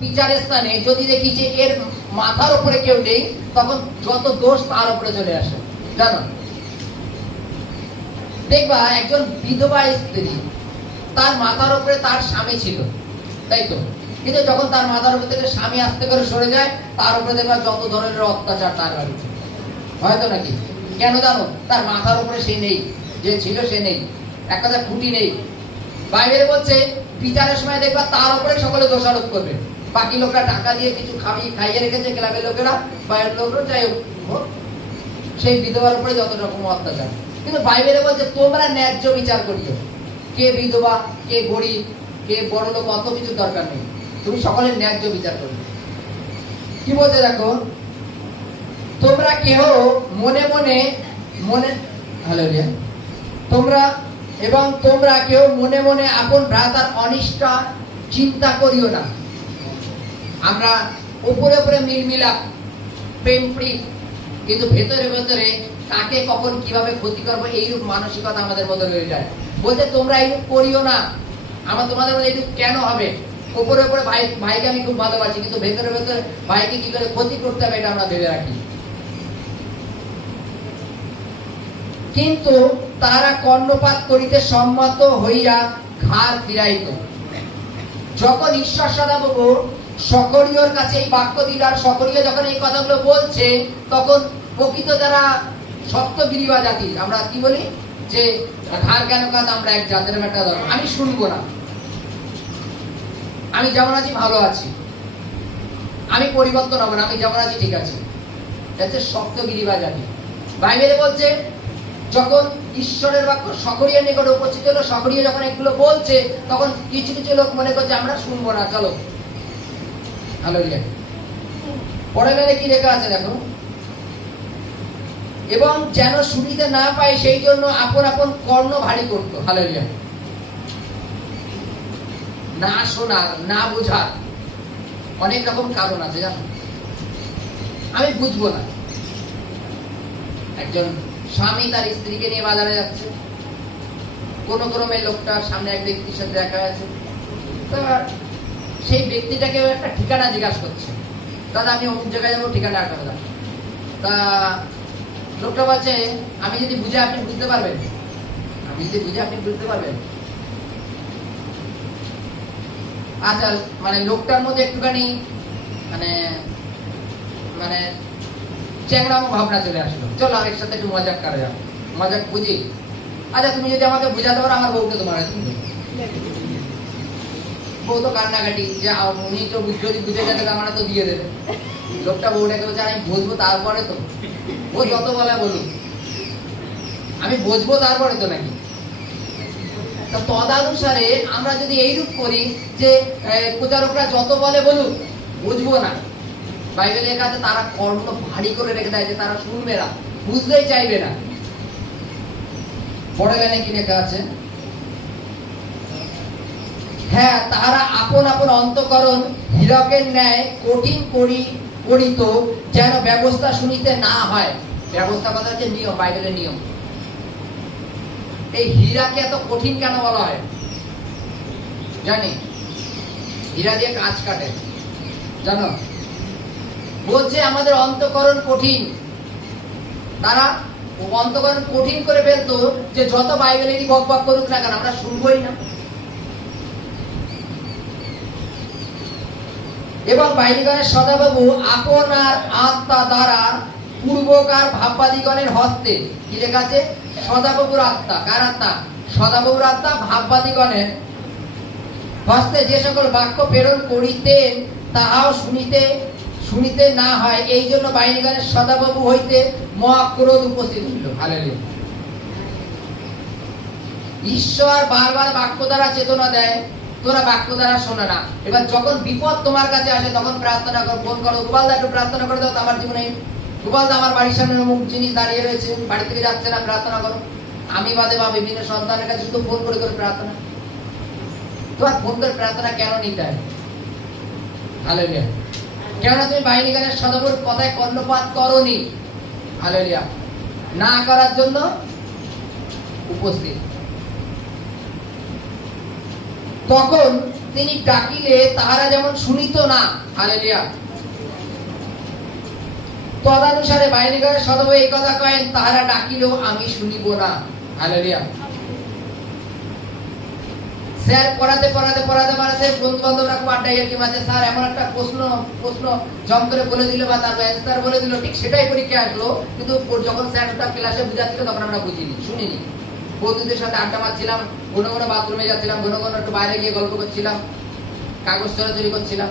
বিচারের স্থানে যদি দেখি যে এর মাথার উপরে কেউ নেই, তখন যত দোষ তার উপরে চলে আসে। জানো? দেখবা, একজন বিধবা স্ত্রী, তার মাথার উপরে তার স্বামী ছিল, তাই তো? কিন্তু যখন তার মাথার উপর থেকে স্বামী আস্তে করে সরে যায়, তার উপরে দেখবা যত ধরনের অত্যাচার তার বাড়িতে হয়তো নাকি? কেন জানো? তার মাথার উপরে সে নেই, যে ছিল সে নেই, এক কথা খুঁটি নেই। বাইবেলে বলছে, বিচারের সময় দেখবা তার উপরে সকলে দোষারোপ করবে। বাকি লোকরা টাকা দিয়ে কিছু খাইয়ে খাইয়ে রেখেছে ক্লাবের লোকেরা বাইরের লোকরা যাই হোক, সেই বিধবার উপরে যত রকম অত্যাচার। কিন্তু বাইবেলে বলছে তোমরা ন্যায্য বিচার করিও। কে বিধবা কে গরিব কে বড় লোক অত কিছু দরকার নেই। তুমি সকলের ন্যায্য বিচার করবে কি বলছে দেখো? তোমরা কেহ মনে মনে মনে হ্যালো তোমরা এবং তোমরা কেউ মনে মনে আপন ভ্রাতার অনিষ্টা চিন্তা করিও না। আমরা উপরে উপরে মিলমিলাপ প্রেম প্রীত কিন্তু ভেতরে ভেতরে কাকে কখন কীভাবে ক্ষতি করব এইরূপ মানসিকতা আমাদের মধ্যে রয়ে যায়। বলতে তোমরা এইরূপ করিও না। আমার তোমাদের মধ্যে এইরূপ কেন হবে? উপরে উপরে ভাই, ভাইকে আমি খুব ভালোবাসি, কিন্তু ভেতরে ভেতরে ভাইকে কি করে ক্ষতি করতে হবে এটা আমরা ভেবে রাখি। কিন্তু তারা কর্ণপাত করিতে সম্মত হইয়া ঘাড় ফিরাইত। যখন ঈশ্বর সদাবাবু সকরীয়র কাছে এই বাক্য দিল, আর সকরীয় যখন এই কথাগুলো বলছে, তখন প্রকৃত যারা সপ্তগিরিবা জাতি আমরা কি বলি? যে ঘাড় কেন কাজ আমরা এক জাতের একটা দল। আমি শুনব না। আমি যেমন আছি, ভালো আছি। আমি পরিবর্তন হব না, আমি যেমন আছি, ঠিক আছে। হচ্ছে সপ্তগিরিবা জাতি বাইবেলে বলছে, যখন ঈশ্বরের বাক্য সকরিয়া নিকটে উপস্থিত হলো, সকরিয়া যখন এগুলো বলছে, তখন কিছু কিছু লোক মনে করছে, আমরা শুনব না, চলো। কি লেখা আছে দেখো? এবং যেন না পায়, সেই জন্য আপন আপন কর্ণ ভারী করতো। না শোনার, না বোঝার অনেক রকম কারণ আছে, জানো? আমি বুঝব না। একজন স্বামী তার স্ত্রীকে নিয়ে বাজারে যাচ্ছে। কোন ক্রমে লোকটার সামনে এক ব্যক্তির সাথে দেখা আছে সেই ব্যক্তিটাকে একটা ঠিকানা জিজ্ঞাসা করছে। দাদা, আমি অমুক জায়গায় যাব, ঠিকানা একটা দাদা তা লোকটা বলছে, আমি যদি বুঝে আপনি বুঝতে পারবেন। আমি যদি বুঝে আপনি বুঝতে পারবেন? আচ্ছা মানে লোকটার মধ্যে একটুখানি মানে মানে চ্যাংড়ামো ভাবনা চলে আসলো। চলো আরেক সাথে একটু মজাক করা যাবে মজাক বুঝি? আচ্ছা তুমি যদি আমাকে বুঝাতে পারো, আমার বউকে তোমার তুমি বউ কান্নাকাটি, যে উনি তো যদি বুঝে যেতে আমার তো দিয়ে দেবে। লোকটা বউটাকে বলছে আমি বুঝব তারপরে তো। ও যত বলে বলুক। আমি বুঝব তারপরে তো নাকি? তদানুসারে আমরা যদি এইরূপ করি যে প্রচারকরা যত বলে বলুক, বুঝব না। বাইবেলে লেখা আছে, তারা কর্ম ভারী করে রেখে দেয় যে তারা শুনবে না, বুঝতেই চাইবে না। পরে লাইনে কি লেখা আছে? হ্যাঁ তারা আপন আপন অন্তকরণ, হীরকের ন্যায় কঠিন করি, করিত, যেন ব্যবস্থা শুনিতে না হয়। ব্যবস্থা কথা হচ্ছে নিয়ম, বাইবেলের নিয়ম। এই হীরাকে এত কঠিন কেন বলা হয়? জানি? হীরা দিয়ে কাজ কাটে। জানো? বলছে আমাদের অন্তকরণ কঠিন। তারা অন্তকরণ কঠিন করে ফেলতো যে যত বাইবেলেরই বক বক করুক না কেন, আমরা শুনবই না। এবং বাইরিগণের সদাবাবু আপনার আত্মা দ্বারা পূর্বকার ভাববাদীগণের হস্তে, কি লেখা আছে? সদাবাবুর আত্মা। কার আত্মা? সদাবাবুর আত্মা ভাববাদীগণের হস্তে যে সকল বাক্য প্রেরণ করিতেন, তাহাও শুনিতে শুনিতে না হয়। এই জন্য বাহিনীগণের সদাবাবু হইতে মহাক্রোধ উপস্থিত হইল। হালেলুয়া। ঈশ্বর বারবার বাক্য দ্বারা চেতনা দেয়। তোরা বাক্য দ্বারা শোনে না। এবার যখন বিপদ তোমার কাছে আসে, তখন প্রার্থনা করো, ফোন করো গোপাল দা একটু প্রার্থনা করে দাও আমার জীবনে। গোপাল দা আমার বাড়ির সামনে অমুক জিনিস দাঁড়িয়ে রয়েছে, বাড়ি থেকে যাচ্ছে না, প্রার্থনা করো। আমি বাদে বা বিভিন্ন সন্তানের কাছে শুধু ফোন করে করে প্রার্থনা। তোমার ফোন করে প্রার্থনা কেন নিতে হয়? হালেলুয়া। কেন তুমি বাহিনী গানের সদবর কথায় কর্ণপাত করনি। হালেলুয়া। না করার জন্য উপস্থিত। তখন তিনি ডাকিলে তাহারা যেমন শুনিত না। হালেলিয়া। তদানুসারে বাহিনী করে সদব এই কথা কয়েন, তাহারা ডাকিলেও আমি শুনিব না। হালেলিয়া। স্যার, পড়াতে পড়াতে পড়াতে পড়াতে বন্ধু বান্ধবরা খুব আড্ডা ইয়ার্কি মাঝে স্যার? এমন একটা প্রশ্ন প্রশ্ন জম করে বলে দিল বা তার অ্যান্সার বলে দিল, ঠিক সেটাই পরীক্ষা আসলো, কিন্তু যখন স্যার ওটা ক্লাসে বুঝাচ্ছিল, তখন আমরা বুঝিনি, শুনিনি। বন্ধুদের সাথে আড্ডা মারছিলাম, ঘন ঘন বাথরুমে যাচ্ছিলাম, ঘন ঘন একটু বাইরে গিয়ে গল্প করছিলাম, কাগজ চলাচলি করছিলাম।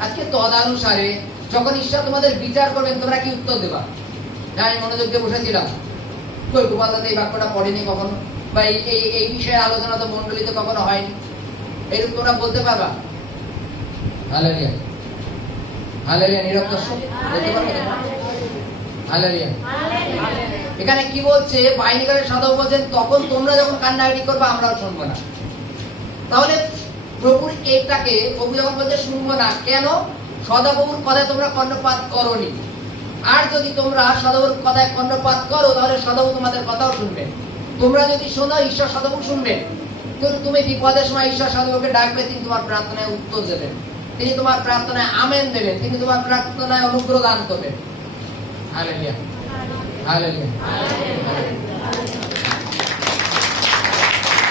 আজকে তদানুসারে যখন ঈশ্বর তোমাদের বিচার করবেন, তোমরা কি উত্তর দেবা? হ্যাঁ আমি মনোযোগ দিয়ে বসেছিলাম। কই, গোপাল দাদা, এই বাক্যটা পড়েনি কখনো? বা এই এই বিষয়ে আলোচনা তো মন্ডলীতে কখনো হয়নি। এরকম তোমরা বলতে পারবা? হালেলিয়া। হালেলিয়া নিরক্ষর বলতে পারবে? এখানে কি বলছে? বাহিনীকারের সাধক বলছেন, তখন তোমরা যখন কান্নাকাটি করবে, আমরাও শুনব না। তাহলে প্রভুর এটাকে প্রভু যখন বলছে, শুনব না। কেন? সদাপ্রভুর কথায় তোমরা কর্ণপাত করনি। আর যদি তোমরা সদাপ্রভুর কথায় কর্ণপাত করো, তাহলে সদাপ্রভু তোমাদের কথাও শুনবে। তোমরা যদি শোনো, ঈশ্বর সদাপ্রভু শুনবেন কিন্তু তুমি বিপদের সময় ঈশ্বর সদাপ্রভুকে ডাকবে, তিনি তোমার প্রার্থনায় উত্তর দেবেন। তিনি তোমার প্রার্থনায় আমেন দেবেন। তিনি তোমার প্রার্থনায় অনুগ্রহ দান করবেন। Hallelujah hallelujah